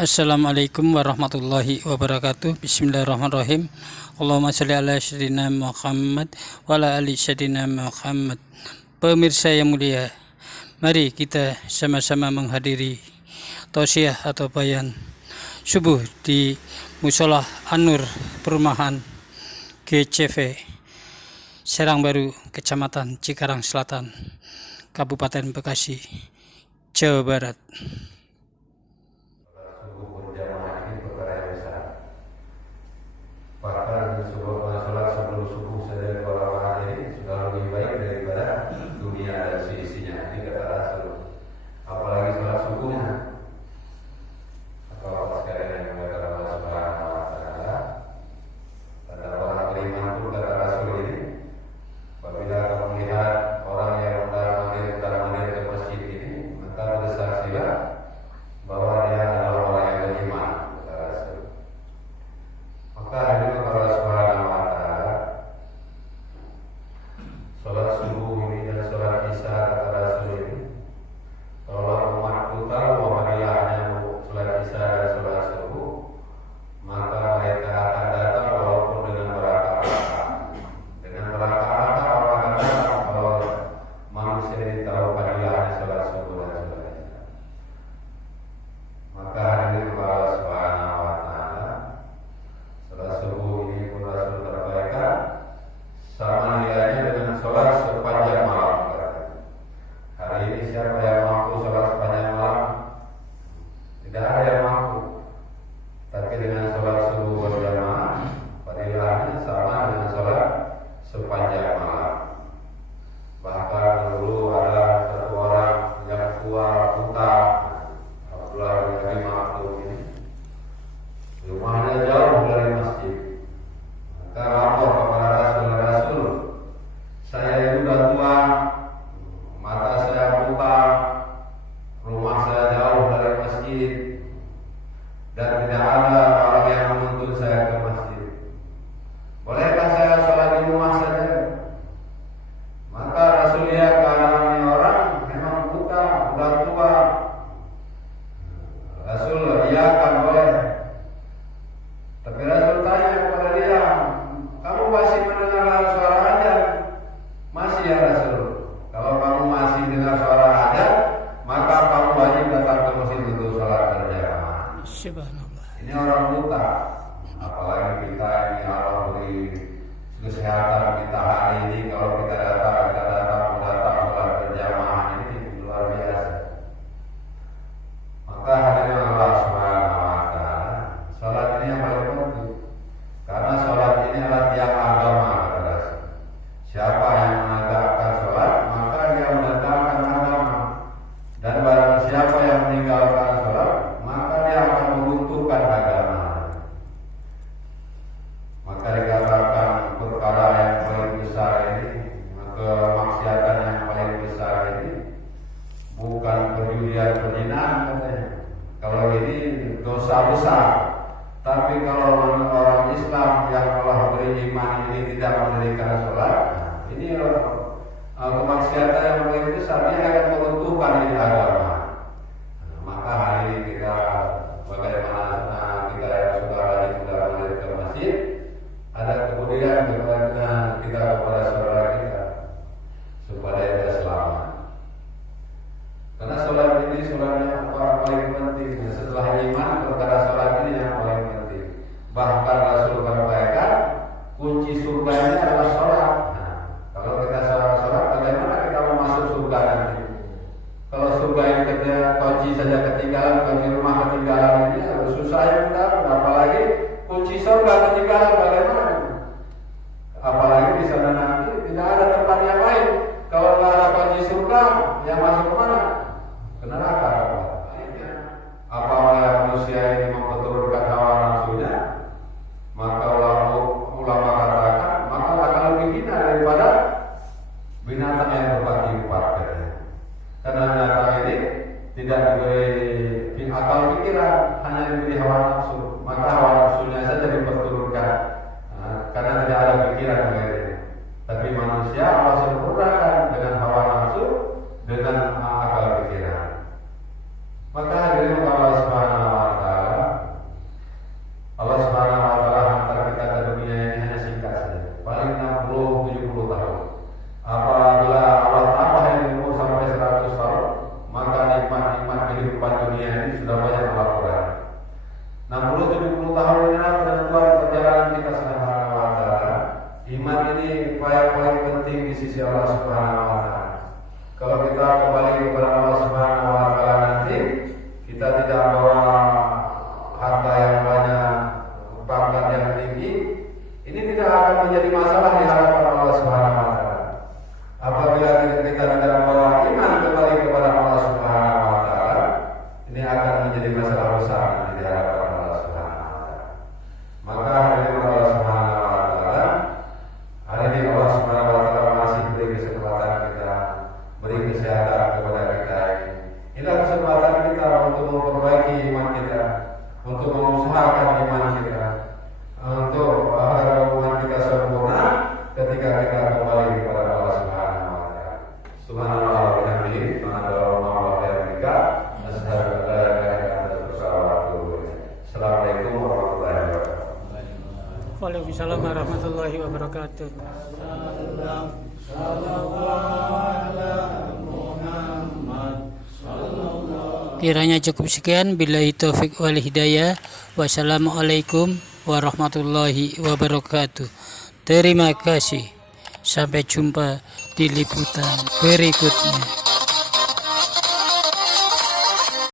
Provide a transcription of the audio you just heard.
Assalamualaikum warahmatullahi wabarakatuh. Bismillahirrahmanirrahim. Allahumma sholli ala sayyidina Muhammad wa ala ali sayyidina Muhammad. Pemirsa yang mulia, mari kita sama-sama menghadiri tausiah atau bayan subuh di Mushola An-Nur Perumahan GCV Serang Baru, Kecamatan Cikarang Selatan, Kabupaten Bekasi, Jawa Barat. Bahkan sholat sebelum subuh saja para ulama ini sudah lebih baik daripada dunia dan seisinya. Ini kata Rasul. Apalagi sholat subuhnya. Atau apa sekalian yang mengatakan Allah Subhanahu Wa Taala. Kata orang beriman pun kata Rasul ini, apabila kamu melihat orang yang mundar-mandir ke masjid ini, maka bersaksilah bahwa dia adalah orang yang beriman. Kata Rasul. Maka hari Allah Subhanahu Wa Taala, sholat subuh ini dan sholat isya kata Rasul ini, kalau umatku tahu fadilahnya sholat isya dan sholat subuh, maka mereka akan datang walaupun dengan berakal-akal. Dengan berakal-akal orang akan datang kalau manusia ini tahu fadilahnya sholat subuh dan sholat isya. Maka hari Allah Subhanahu Wa Taala, sholat subuh ini pun Rasul terbaikan sama nilainya dengan sholat sepanjang malam. Hari ini siapa yang mampu sholat sepanjang malam? Tidak ada yang mampu. Tapi dengan sholat subuh berjamaah, fadilahnya sama dengan sholat sepanjang malam. Bahkan dulu ada satu orang yang tua buta, Abdullah bin Abi Maktum ini, rumahnya jauh dari masjid. Maka lapor kepada Rasul, saya itu sudah tua, mata saya buta, rumah saya jauh dari masjid, dan tidak ada orang yang menuntun saya ke masjid. Bolehkah saya sholat di rumah saja? Maka Rasul lihat keadaan ini orang memang buta, sudah tua. Rasul iyakan boleh. Tapi Rasul tanya kepada dia, kamu masih mendengar suara azan? Masih ya Rasul. Kalau kamu masih dengar suara azan, maka kamu wajib datang ke masjid untuk sholat berjamaah. Subhanallah. Ini orang buta. Apalagi kita ini Allah beri kesehatan kita hari ini, kalau kita datang sholat berjamaah ini luar biasa. Maka hadirin Allah Subhanahu Wa Taala, sholat ini yang paling penting, karena sholat ini adalah tiang agama kata Rasul. Siapa yang menegakkan sholat, maka dia menegakkan agama. Dan barang siapa yang meninggalkan sholat, maka dia akan meruntuhkan agama. Maka dikatakan perkara yang paling besar ini, kemaksiatan yang paling besar ini bukan perjudian perzinahan katanya. Kalau ini dosa besar. Tapi kalau orang Islam yang Allah beri iman ini tidak mendirikan sholat, ini kemaksiatan yang paling besar, dia akan meruntuhkan ini agama. Maka hari ini kita, bagaimana kita yang sudah rajin mendirikan ke masjid, ada kemudian kita kepada saudara kita supaya kita selamat. Karena sholat ini sholat yang paling penting. Setelah iman, perkara sholat ini yang paling penting. Bahkan Rasul berkata, kunci surga ini adalah sholat. Nah, kalau kita sholat, bagaimana kita mau masuk surga nanti? Kalau surga ini kita kunci saja ketinggalan, kunci rumah ketinggalan ini susah ya kita. Apalagi kunci surga ketinggalan, bagaimana? Apalagi di sana nanti tidak ada tempat yang lain. Kalau tidak ada kunci surga, yang masuk kemana? Ke neraka. Apabila manusia ini memperturutkan hawa nafsunya, maka ulama katakan, maka akan lebih hina daripada binatang yang berbagi empat. Karena binatang ini tidak diberi akal pikiran, hanya diberi hawa nafsu. Maka hawa nafsunya saja diperturutkan, karena tidak ada pikiran begitu. Tapi manusia Allah sempurnakan dengan hawa nafsu, dengan akal pikiran. Maka hadirin Allah Subhanahu Wa Taala, sudah banyak laporan. 60-70 tahun ini penentuan perjalanan kita Subhanahu wa Ta'ala. Iman ini yang paling penting di sisi Allah Subhanahu wa Ta'ala. Kalau kita kembali kepada Allah Subhanahu wa Ta'ala nanti, kita tidak bawa harta yang banyak, pangkat yang tinggi, ini tidak akan menjadi masalah di hadapan Allah Subhanahu wa Ta'ala. Apabila kita tidak bawa iman kembali kepada Allah Subhanahu wa Ta'ala, ini akan menjadi masalah besar di hadapan Allah Subhanahu wa Ta'ala. Maka hari ini Allah Subhanahu wa Ta'ala, hari ini Allah Subhanahu wa Ta'ala masih beri kesempatan kita, beri kesehatan kepada kita ini. Inilah kesempatan kita untuk memperbaiki iman kita, untuk mengusahakan iman kita, untuk agar hubungan kita sempurna ketika kita kembali kepada Allah Subhanahu wa Ta'ala. Subhanallah wa bihamdihi, subhanallah wa bihamdihi, asyhadu an la ilaha illa anta astaghfiruka wa atubu ilaik. Assalamualaikum warahmatullahi wabarakatuh. Waalaikumsalam warahmatullahi wabarakatuh. Kiranya cukup sekian, billahi taufik wal hidayah. Wassalamualaikum warahmatullahi wabarakatuh. Terima kasih. Sampai jumpa di liputan berikutnya.